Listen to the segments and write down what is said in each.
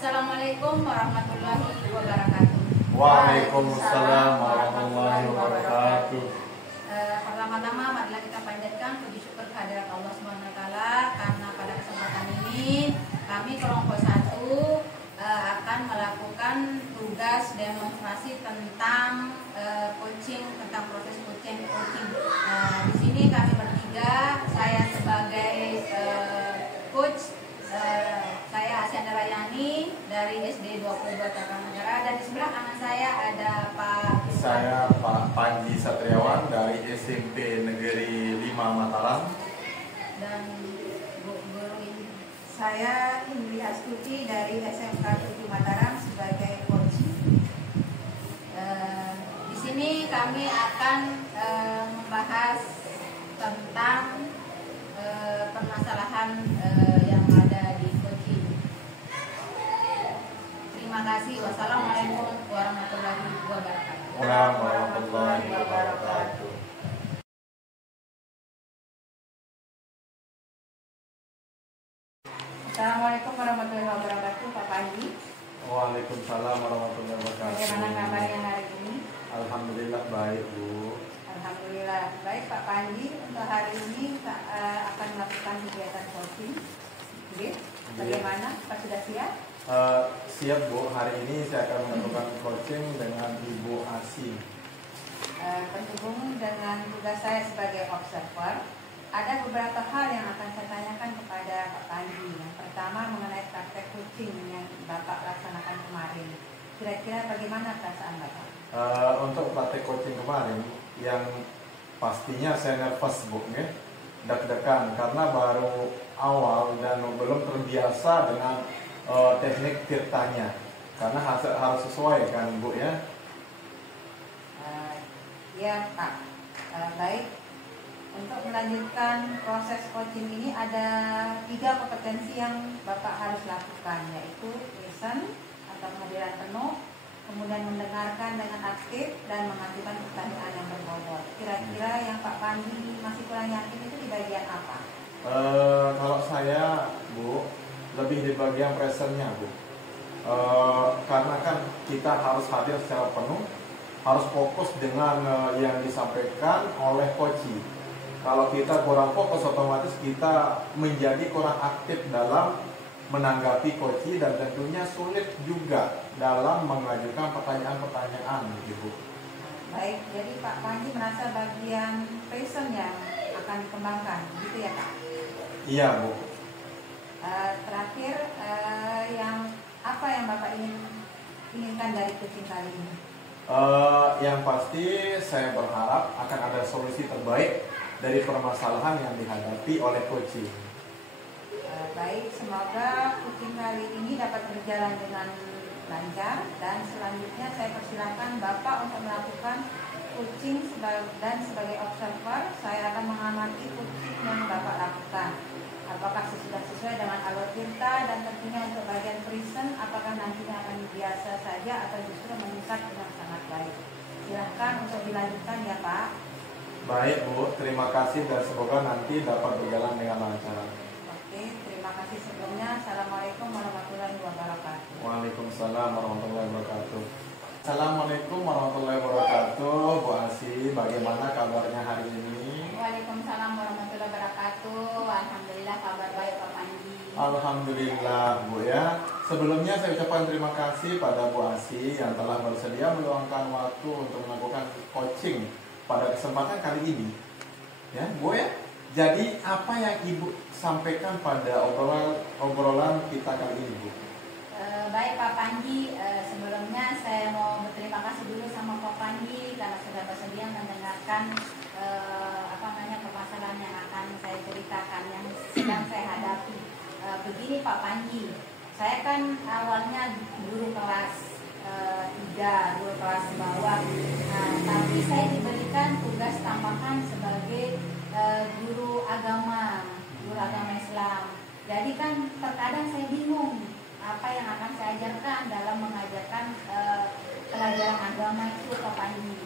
Assalamualaikum warahmatullahi wabarakatuh. Waalaikumsalam warahmatullahi wabarakatuh. Pertama-tama marilah kita panjatkan puji syukur kehadirat Allah Subhanahu wa taala karena pada kesempatan ini kami kelompok 1 akan melakukan tugas demonstrasi tentang tentang proses coaching. Di sini kami bertiga, saya sebagai coach, saya Asyanda Rayani dari SD 22 Tapanegara, dan di sebelah kanan saya ada Saya Pak Panji Satriawan dari SMP Negeri 5 Mataram. Dan Bu Guru ini. Saya Indri Astuti dari SMK 7 Mataram sebagai coach. Di sini kami akan membahas tentang permasalahan yang ada di coaching. Terima kasih. Wassalamualaikum warahmatullahi wabarakatuh. Waalaikumsalam warahmatullahi wabarakatuh. Assalamualaikum warahmatullahi wabarakatuh, Pak Panji. Waalaikumsalam warahmatullahi wabarakatuh. Bagaimana kabarnya hari ini? Alhamdulillah baik, Bu. Alhamdulillah baik, Pak Panji. Untuk hari ini akan melakukan kegiatan coaching. Oke. Bagaimana? Pak sudah siap? Siap, Bu. Hari ini saya akan melakukan coaching dengan Ibu Asi. Terhubung dengan tugas saya sebagai observer, ada beberapa hal yang akan saya tanyakan kepada Pak Panji. Yang pertama mengenai praktek coaching yang Bapak laksanakan kemarin. Kira-kira bagaimana perasaan Bapak? Untuk praktek coaching kemarin, yang pastinya saya nervous, Bu, ya. Deg-degan karena baru awal dan belum terbiasa dengan teknik tirtanya. Karena harus sesuai kan, Bu, ya. Ya Pak, baik. Untuk melanjutkan proses coaching ini ada 3 kompetensi yang Bapak harus lakukan, yaitu listen atau kehadiran penuh, kemudian mendengarkan dengan aktif, dan mengajukan pertanyaan yang berbobot. Kira-kira yang Pak Panji masih kurang yakin itu di bagian apa? Kalau saya, Bu, lebih di bagian presentnya, Bu. Karena kan kita harus hadir secara penuh, harus fokus dengan yang disampaikan oleh coach. Kalau kita kurang fokus, otomatis kita menjadi kurang aktif dalam menanggapi coach, dan tentunya sulit juga dalam mengajukan pertanyaan-pertanyaan, gitu. Baik, jadi Pak Panji merasa bagian present yang akan dikembangkan, gitu ya Pak? Iya, Bu. Terakhir, apa yang Bapak inginkan dari coaching kali ini? Yang pasti saya berharap akan ada solusi terbaik dari permasalahan yang dihadapi oleh coaching. Baik, semoga coaching kali ini dapat berjalan dengan lancar, dan selanjutnya saya persilakan Bapak untuk melakukan coaching dan sebagai observer saya akan mengamati coaching yang Bapak lakukan. Apakah sudah sesuai dengan alur tirta, dan tentunya untuk bagian present apakah nantinya akan biasa saja atau justru meningkat dengan sangat baik. Silahkan untuk dilanjutkan ya Pak. Baik, Bu, terima kasih dan semoga nanti dapat berjalan dengan lancar. Oke, terima kasih sebelumnya. Assalamualaikum warahmatullahi wabarakatuh. Waalaikumsalam warahmatullahi wabarakatuh. Assalamualaikum warahmatullahi wabarakatuh, Bu Asi. Bagaimana kabarnya hari ini? Waalaikumsalam warahmatullahi wabarakatuh. Alhamdulillah kabar baik, Pak Panji. Alhamdulillah, Bu, ya. Sebelumnya saya ucapkan terima kasih pada Bu Asi yang telah bersedia meluangkan waktu untuk melakukan coaching pada kesempatan kali ini. Ya, Bu, ya. Jadi apa yang Ibu sampaikan pada obrolan kita kali ini, Bu? Baik Pak Panji, sebelumnya saya mau berterima kasih dulu sama Pak Panji karena sudah bersedia mendengarkan permasalahan yang akan saya ceritakan yang sedang saya hadapi. Begini Pak Panji, saya kan awalnya guru kelas 3, guru kelas bawah. Tapi saya diberikan tugas tambahan sebagai guru agama Islam. Jadi kan terkadang saya bingung apa yang akan saya ajarkan dalam mengajarkan pelajaran agama itu Pak Panji.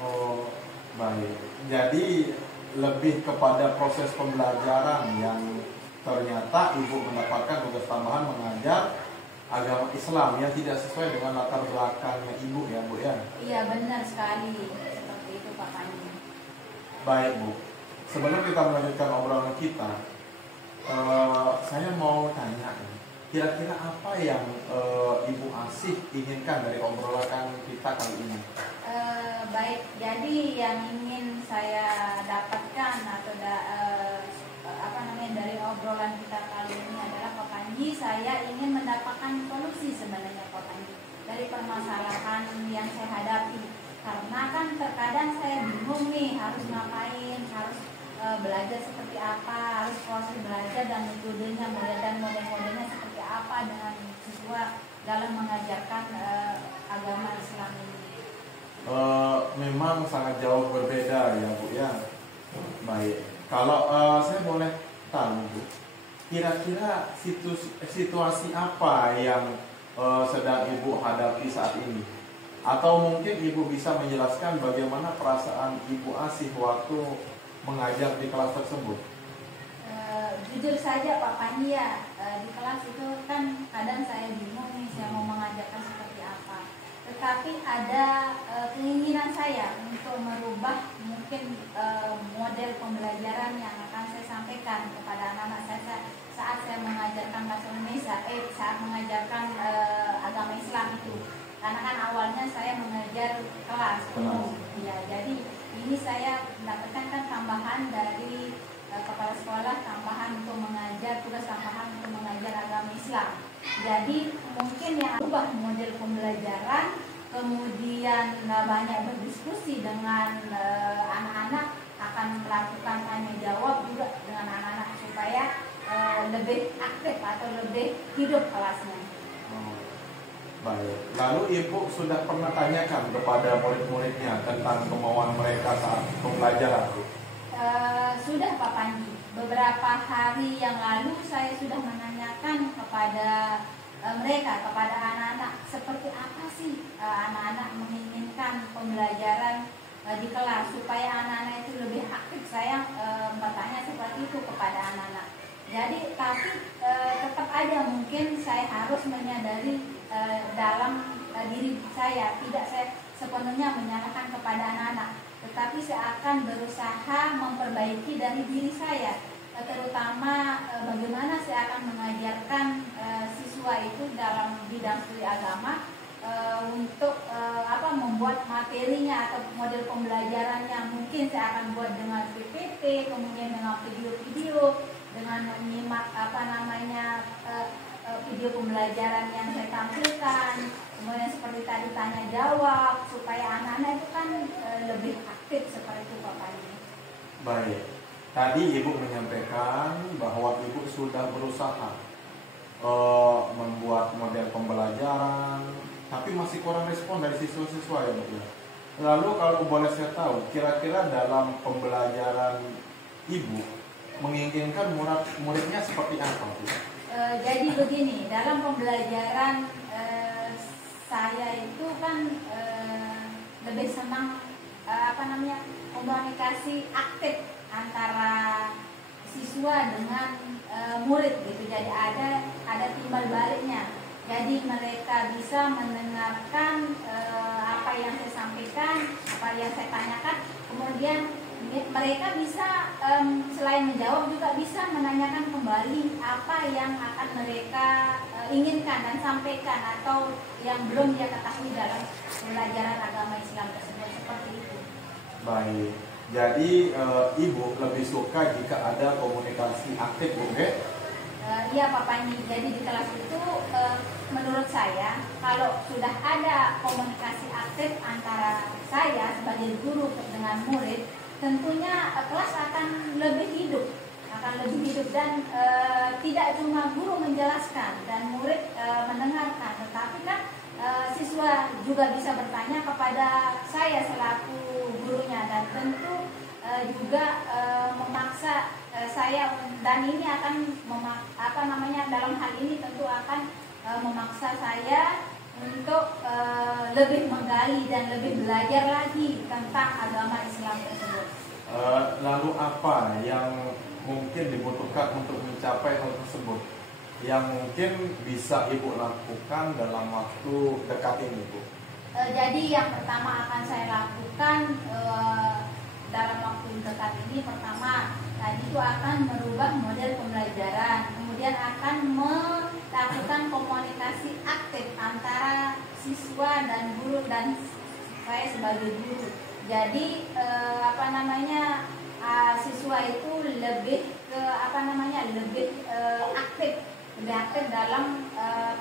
Oh, baik. Jadi lebih kepada proses pembelajaran yang ternyata Ibu mendapatkan tugas tambahan mengajar agama Islam yang tidak sesuai dengan latar belakangnya ibu ya Bu ya? Iya benar sekali, seperti itu Pak Panji. Baik Bu, sebelum kita melanjutkan obrolan kita, saya mau tanya nih, kira-kira apa yang Ibu Asih inginkan dari obrolan kita kali ini? Baik, jadi yang ingin saya dapatkan atau dari obrolan kita kali ini adalah Pak Panji, saya ingin mendapatkan solusi sebenarnya Pak Panji dari permasalahan yang saya hadapi. Karena kan terkadang saya bingung nih harus ngapain, harus belajar seperti apa, harus proses belajar dan metodenya, model-modelnya seperti apa dengan siswa dalam mengajarkan agama Islam ini. Memang sangat jauh berbeda ya Bu ya. Baik, kalau saya boleh tahu Bu, kira-kira situasi apa yang sedang Ibu hadapi saat ini? Atau mungkin Ibu bisa menjelaskan bagaimana perasaan Ibu Asih waktu mengajar di kelas tersebut? Jujur saja Pak Panji ya, di kelas itu kan kadang saya bingung nih saya mau mengajarkan seperti apa. Tetapi ada keinginan saya untuk merubah mungkin model pembelajaran yang akan saya sampaikan kepada anak-anak saya saat saya mengajarkan bahasa Indonesia, saat mengajarkan agama Islam itu. Karena kan awalnya saya mengajar kelas umum, ya. Jadi ini saya mendapatkan kan tambahan dari kepala sekolah, tambahan untuk mengajar, tugas tambahan untuk mengajar agama Islam. Jadi mungkin yang ubah model pembelajaran, kemudian banyak berdiskusi dengan anak-anak, akan melakukan tanya jawab juga dengan anak-anak supaya lebih aktif atau lebih hidup kelasnya. Baik, lalu Ibu sudah pernah tanyakan kepada murid-muridnya tentang kemauan mereka saat pembelajaran? Sudah Pak Panji, beberapa hari yang lalu saya sudah menanyakan kepada mereka, kepada anak-anak, seperti apa sih anak-anak menginginkan pembelajaran di kelas supaya anak-anak itu lebih aktif. Saya bertanya seperti itu kepada anak-anak. Jadi tapi tetap ada mungkin saya harus menyadari dalam diri saya, tidak saya sepenuhnya menyalahkan kepada anak-anak, tetapi saya akan berusaha memperbaiki dari diri saya, terutama bagaimana saya akan mengajarkan siswa itu dalam bidang studi agama untuk membuat materinya atau model pembelajarannya. Mungkin saya akan buat dengan PPT, kemudian dengan video-video, dengan menyimak video pembelajaran yang saya tampilkan, kemudian seperti tadi tanya jawab, supaya anak-anak itu kan lebih aktif seperti itu Pak Panji. Baik, tadi Ibu menyampaikan bahwa Ibu sudah berusaha membuat model pembelajaran, tapi masih kurang respon dari siswa-siswa ya Bu. Lalu kalau boleh saya tahu, kira-kira dalam pembelajaran Ibu menginginkan muridnya seperti apa Bu? Jadi begini, dalam pembelajaran saya itu kan lebih senang komunikasi aktif antara siswa dengan murid gitu. Jadi ada timbal baliknya. Jadi mereka bisa mendengarkan apa yang saya sampaikan, apa yang saya tanyakan, kemudian mereka bisa selain menjawab juga bisa menanyakan kembali apa yang akan mereka inginkan dan sampaikan atau yang belum dia ketahui dalam pembelajaran agama Islam tersebut, seperti itu. Baik, jadi Ibu lebih suka jika ada komunikasi aktif Bu? Iya Pak Panji, jadi di kelas itu menurut saya kalau sudah ada komunikasi aktif antara saya sebagai guru dengan murid, tentunya kelas akan lebih hidup dan tidak cuma guru menjelaskan dan murid mendengarkan, tetapi kan siswa juga bisa bertanya kepada saya selaku gurunya, dan tentu juga memaksa saya, dan ini akan dalam hal ini tentu akan memaksa saya untuk lebih menggali dan lebih belajar lagi tentang agama Islam tersebut. Lalu apa yang mungkin dibutuhkan untuk mencapai hal tersebut? yang mungkin bisa Ibu lakukan dalam waktu dekat ini, Bu? Jadi yang pertama akan saya lakukan dalam waktu dekat ini, pertama tadi itu akan merubah model pembelajaran, kemudian akan melakukan komunikasi aktif antara siswa dan guru dan saya sebagai guru. Jadi siswa itu lebih aktif dalam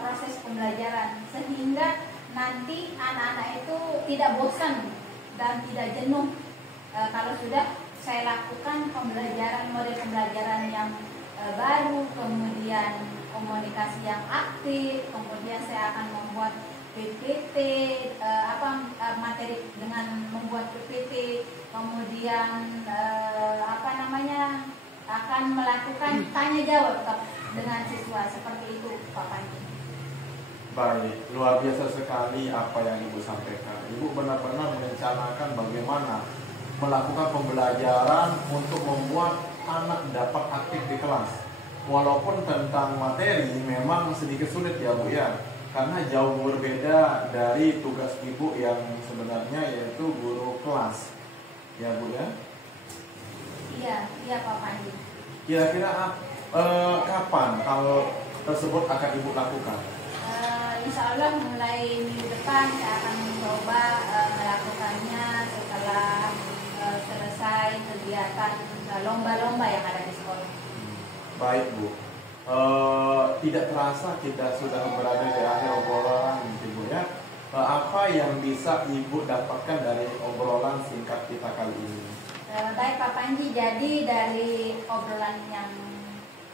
proses pembelajaran, sehingga nanti anak-anak itu tidak bosan dan tidak jenuh kalau sudah saya lakukan model pembelajaran yang baru, kemudian komunikasi yang aktif, kemudian saya akan membuat PPT, materi dengan membuat PPT, kemudian akan melakukan tanya jawab dengan siswa, seperti itu Pak Panji. Baik, luar biasa sekali apa yang Ibu sampaikan. Ibu benar-benar merencanakan bagaimana melakukan pembelajaran untuk membuat anak dapat aktif di kelas. Walaupun tentang materi memang sedikit sulit ya Bu ya, karena jauh berbeda dari tugas Ibu yang sebenarnya yaitu guru kelas. Ya Bu ya? Iya Pak Panji. Kira-kira kapan kalau tersebut akan Ibu lakukan? Insya Allah mulai minggu depan saya akan mencoba melakukannya setelah selesai kegiatan lomba-lomba yang ada di sekolah. Baik Bu, tidak terasa kita sudah berada di akhir obrolan Ibu ya. Apa yang bisa Ibu dapatkan dari obrolan singkat kita kali ini? Baik Pak Panji, jadi dari obrolan yang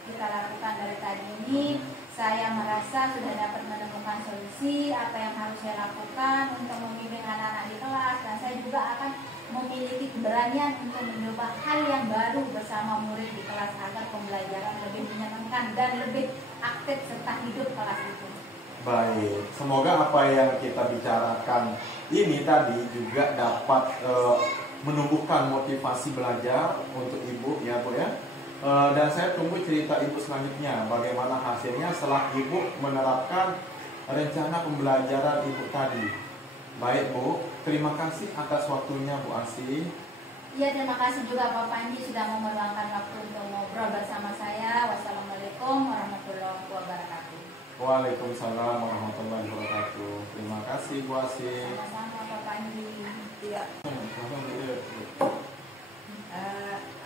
kita lakukan dari tadi ini, saya merasa sudah dapat menemukan solusi apa yang harus saya lakukan untuk membimbing anak-anak di kelas, dan saya juga akan memiliki keberanian untuk mencoba hal yang baru bersama murid di kelas agar pembelajaran lebih menyenangkan dan lebih aktif serta hidup kelas itu. Baik, semoga apa yang kita bicarakan ini tadi juga dapat menumbuhkan motivasi belajar untuk Ibu ya Bu ya. Dan saya tunggu cerita Ibu selanjutnya, bagaimana hasilnya setelah Ibu menerapkan rencana pembelajaran Ibu tadi. Baik Bu, terima kasih atas waktunya Bu Asih. Iya, terima kasih juga Pak Panji sudah mau meluangkan waktu untuk ngobrol bersama saya. Wassalamualaikum warahmatullahi wabarakatuh. Waalaikumsalam warahmatullahi wabarakatuh. Terima kasih Bu Asih. Sama-sama Pak Panji. Iya.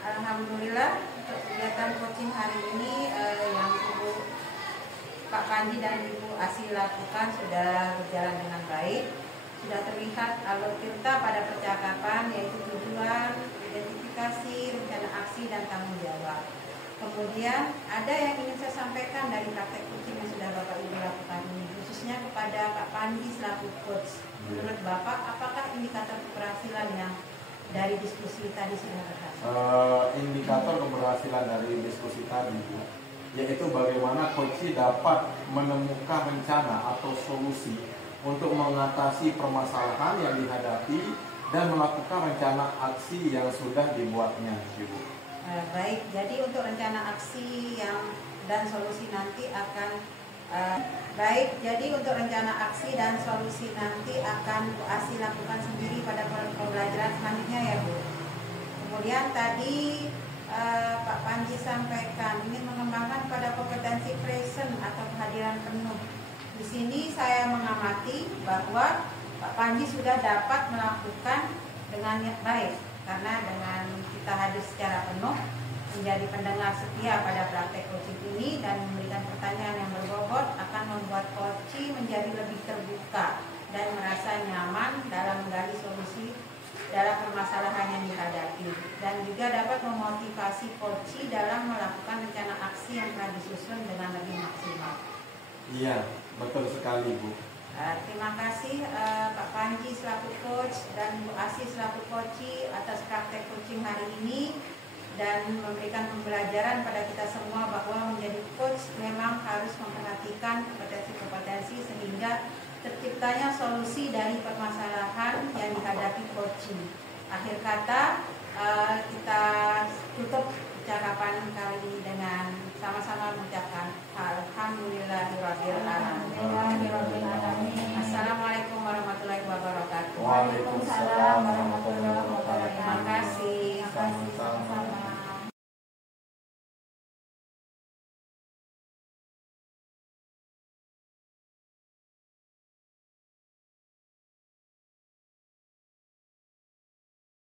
Alhamdulillah untuk kegiatan coaching hari ini yang Ibu Pak Panji dan Ibu Asih lakukan sudah berjalan dengan baik. Sudah terlihat alur tirta pada percakapan, yaitu tujuan, identifikasi, rencana aksi, dan tanggung jawab. Kemudian ada yang ingin saya sampaikan dari praktek coaching yang sudah Bapak Ibu lakukan ini, khususnya kepada Pak Panji selaku coach. Menurut Bapak, apakah indikator keberhasilan yang dari diskusi tadi sudah berhasil? Indikator keberhasilan dari diskusi tadi, yaitu bagaimana coach dapat menemukan rencana atau solusi untuk mengatasi permasalahan yang dihadapi dan melakukan rencana aksi yang sudah dibuatnya, Ibu. Baik, jadi untuk rencana aksi dan solusi nanti akan Bu Asih lakukan sendiri pada pembelajaran selanjutnya ya Bu. Kemudian tadi Pak Panji sampaikan ingin mengembangkan pada kompetensi present atau kehadiran penuh. Di sini saya mengamati bahwa Pak Panji sudah dapat melakukan dengan baik, karena dengan kita hadir secara penuh menjadi pendengar setia pada praktek coaching ini dan memberikan pertanyaan yang berbobot akan membuat coaching menjadi lebih terbuka dan merasa nyaman dalam menggali solusi dalam permasalahan yang dihadapi, dan juga dapat memotivasi coaching dalam melakukan rencana aksi yang telah disusun dengan lebih maksimal. Iya, betul sekali Bu. Terima kasih Pak Panji selaku coach dan Bu Asih selaku coach atas praktek coaching hari ini, dan memberikan pembelajaran pada kita semua bahwa menjadi coach memang harus memperhatikan kompetensi-kompetensi sehingga terciptanya solusi dari permasalahan yang dihadapi coaching. Akhir kata, kita tutup percakapan kali ini dengan sama-sama mengucapkan Alhamdulillahirabbil alamin. Assalamualaikum warahmatullahi wabarakatuh. Waalaikumsalam.